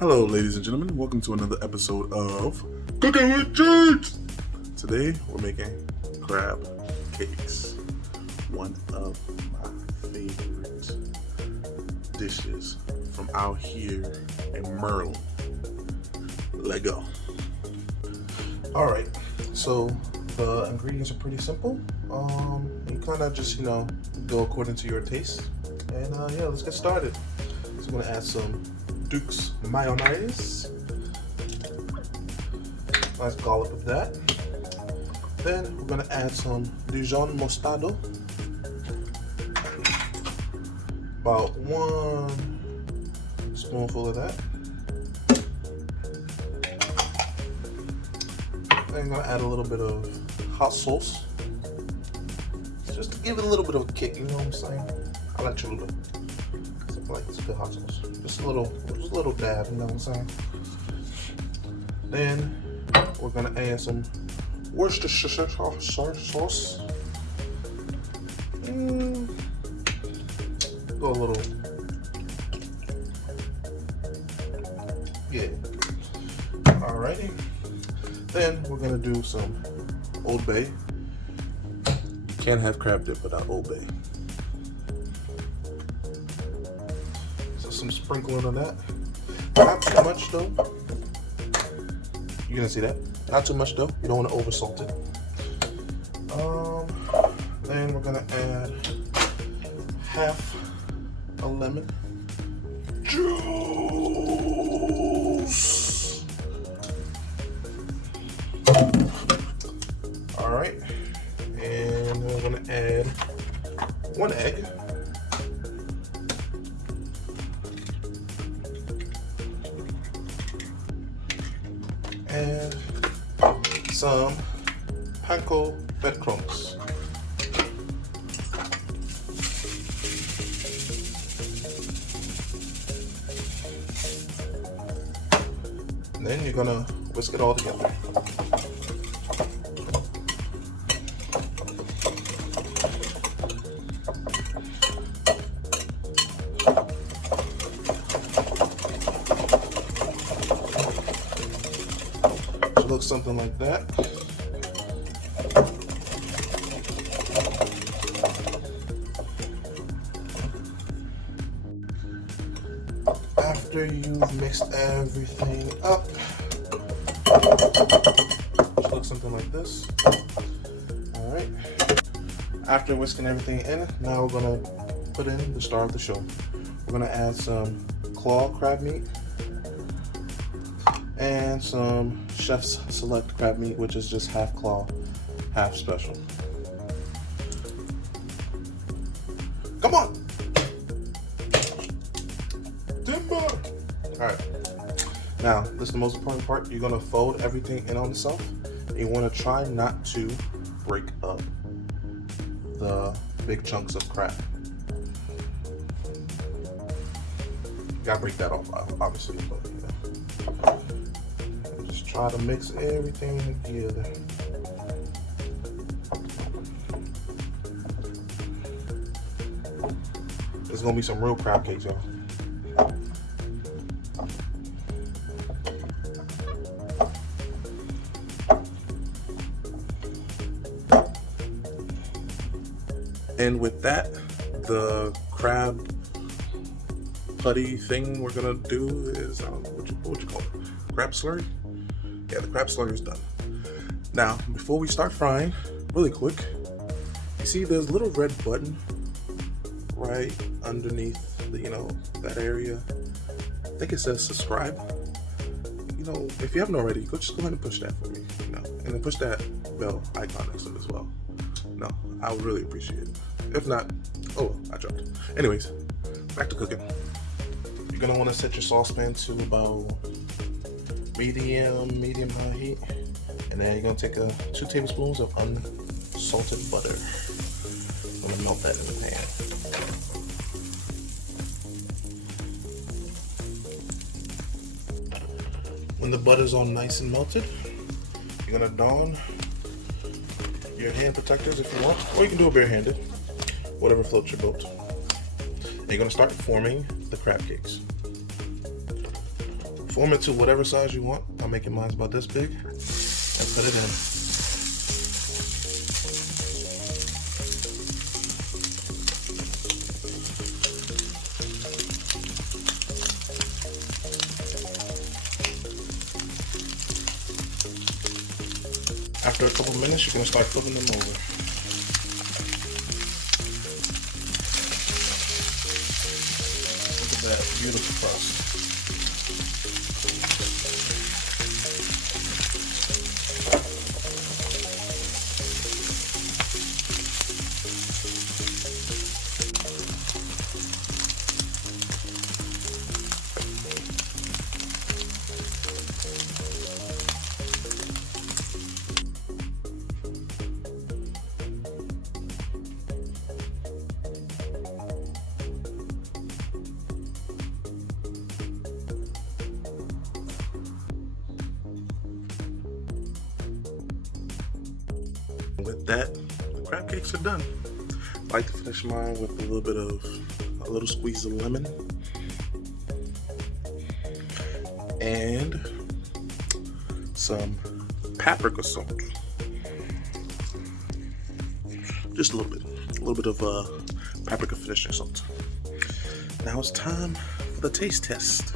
Hello, ladies and gentlemen. Welcome to another episode of Cooking with Cheats. Today, we're making crab cakes. One of my favorite dishes from out here in Maryland. Let go. All right. So the ingredients are pretty simple. You kind of just go according to your taste. And let's get started. So I'm gonna add some Duke's mayonnaise. Nice dollop of that. Then we're gonna add some Dijon mostarda. About 1 spoonful of that. Then I'm gonna add a little bit of hot sauce. Just to give it a little bit of a kick, you know what I'm saying? I like Cholula. Something like this, a good hot sauce. Just a little dab, you know what I'm saying? Then we're gonna add some Worcestershire sauce. Go a little, yeah. Alrighty. Then we're gonna do some Old Bay. You can't have crab dip without Old Bay. So some sprinkling on that. Not too much though. You're gonna see that. Not too much though. You don't want to over salt it. Then we're gonna add half a lemon juice. All right, and we're gonna add 1 egg. And some panko breadcrumbs. And then you're gonna whisk it all together. It looks something like that. After you've mixed everything up, it looks something like this. All right. After whisking everything in, now we're gonna put in the star of the show. We're gonna add some claw crab meat and some Chef's Select crab meat, which is just half claw, half special. Come on! Timber! Alright. Now, this is the most important part. You're gonna fold everything in on itself. And you wanna try not to break up the big chunks of crab. You gotta break that off, obviously, but just try to mix everything together. There's gonna be some real crab cakes, y'all. And with that, the crab putty thing we're gonna do is, what you call it? Crab slurry? Yeah, the crab slurry is done. Now, before we start frying, really quick, you see there's a little red button right underneath that area. I think it says subscribe. If you haven't already, just go ahead and push that for me, and then push that bell icon next to it as well. No, I would really appreciate it. If not, oh, I dropped it. Anyways, back to cooking. You're gonna want to set your saucepan to about medium high heat, and then you're gonna take 2 tablespoons of unsalted butter. I'm gonna melt that in the pan. When the butter's all nice and melted, you're gonna don your hand protectors if you want, or you can do it barehanded, whatever floats your boat. And you're gonna start forming the crab cakes. Form it to whatever size you want. I'm making mine about this big, and put it in. After a couple minutes, you're going to start flipping them over. Look at that beautiful crust. With that, the crab cakes are done. I like to finish mine with a little squeeze of lemon and some paprika salt. Just a little bit of paprika finishing salt. Now it's time for the taste test.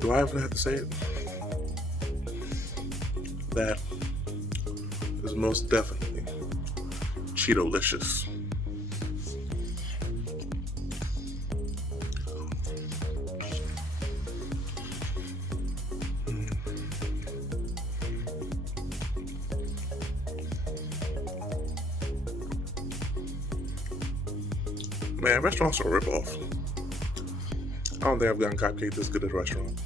Do I even have to say it? That is most definitely Cheeto-licious. Man, restaurants are a rip-off. I don't think I've gotten cupcake this good at a restaurant.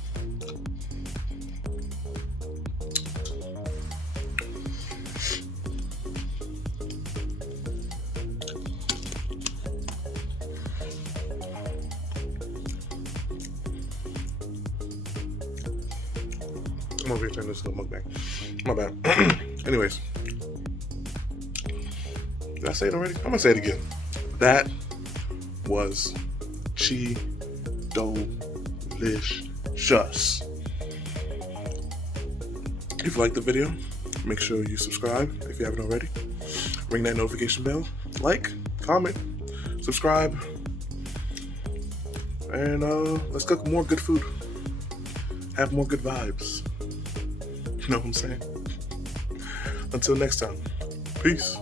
I'm over here turning this into a mukbang. My bad. Anyways. Did I say it already? I'm gonna say it again. That was Cheeto-licious. If you liked the video, make sure you subscribe if you haven't already. Ring that notification bell. Like, comment, subscribe. And let's cook more good food. Have more good vibes. You know what I'm saying? Until next time. Peace.